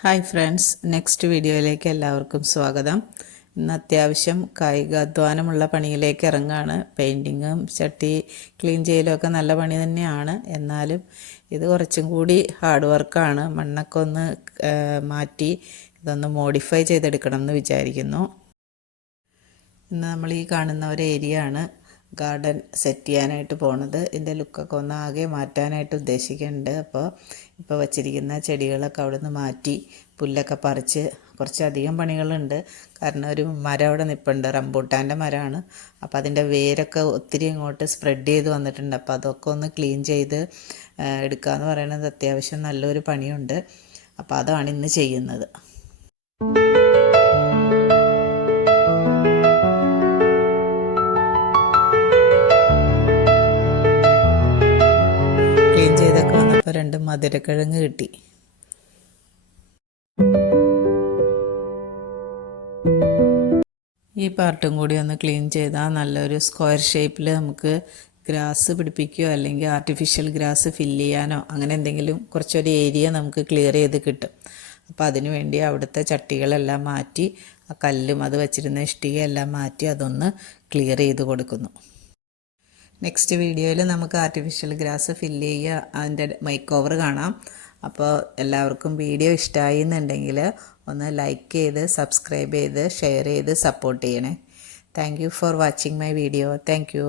Hi friends, next വീഡിയോയിലേക്ക് എല്ലാവർക്കും സ്വാഗതം. ഇന്ന് അത്യാവശ്യം കായികാധ്വാനമുള്ള പണിയിലേക്ക് ഇറങ്ങാണ്. പെയിൻറ്റിങ്ങും ചട്ടി ക്ലീൻ ചെയ്യലൊക്കെ നല്ല പണി തന്നെയാണ്. എന്നാലും ഇത് കുറച്ചും കൂടി ഹാർഡ് വർക്കാണ്. മണ്ണൊക്കെ ഒന്ന് മാറ്റി ഇതൊന്ന് മോഡിഫൈ ചെയ്തെടുക്കണം എന്ന് വിചാരിക്കുന്നു. ഇന്ന് നമ്മൾ ഈ കാണുന്ന ഒരു ഏരിയ ആണ് ഗാർഡൻ സെറ്റ് ചെയ്യാനായിട്ട് പോണത്. ഇതിൻ്റെ ലുക്കൊക്കെ ഒന്ന് ആകെ മാറ്റാനായിട്ട് ഉദ്ദേശിക്കുന്നുണ്ട്. ഇപ്പോൾ വച്ചിരിക്കുന്ന ചെടികളൊക്കെ അവിടെ നിന്ന് മാറ്റി പുല്ലൊക്കെ പറിച്ച് കുറച്ചധികം പണികളുണ്ട്. കാരണം ഒരു മരം അവിടെ നിൽപ്പുണ്ട്, റംബൂട്ടാൻ്റെ മരമാണ്. അപ്പോൾ അതിൻ്റെ വേരൊക്കെ ഒത്തിരി ഇങ്ങോട്ട് സ്പ്രെഡ് ചെയ്ത് വന്നിട്ടുണ്ട്. അപ്പോൾ അതൊക്കെ ഒന്ന് ക്ലീൻ ചെയ്ത് എടുക്കുക എന്ന് പറയുന്നത് അത്യാവശ്യം നല്ലൊരു പണിയുണ്ട്. അപ്പോൾ അതാണ് ഇന്ന് ചെയ്യുന്നത്. ക്ലീൻ ചെയ്തൊക്കെ വന്നപ്പോൾ 2 മധുരക്കിഴങ്ങ് കിട്ടി. ഈ പാർട്ടും കൂടി ഒന്ന് ക്ലീൻ ചെയ്താൽ നല്ലൊരു സ്ക്വയർ ഷേപ്പിൽ നമുക്ക് ഗ്രാസ് പിടിപ്പിക്കുകയോ അല്ലെങ്കിൽ ആർട്ടിഫിഷ്യൽ ഗ്രാസ് ഫില്ല് ചെയ്യാനോ അങ്ങനെ എന്തെങ്കിലും കുറച്ചൊരു ഏരിയ നമുക്ക് ക്ലിയർ ചെയ്ത് കിട്ടും. അപ്പോൾ അതിനു വേണ്ടി അവിടുത്തെ ചട്ടികളെല്ലാം മാറ്റി ആ കല്ലും അത് വെച്ചിരുന്ന ഇഷ്ടികയെല്ലാം മാറ്റി അതൊന്ന് ക്ലിയർ ചെയ്ത് കൊടുക്കുന്നു. നെക്സ്റ്റ് വീഡിയോയിൽ നമുക്ക് ആർട്ടിഫിഷ്യൽ ഗ്രാസ് ഫില്ല് ചെയ്യുക, അതിൻ്റെ മേക്ക് ഓവർ കാണാം. അപ്പോൾ എല്ലാവർക്കും വീഡിയോ ഇഷ്ടമായി എന്നുണ്ടെങ്കിൽ ഒന്ന് ലൈക്ക് ചെയ്ത് സബ്സ്ക്രൈബ് ചെയ്ത് ഷെയർ ചെയ്ത് സപ്പോർട്ട് ചെയ്യണേ. Thank you for watching my video. Thank you.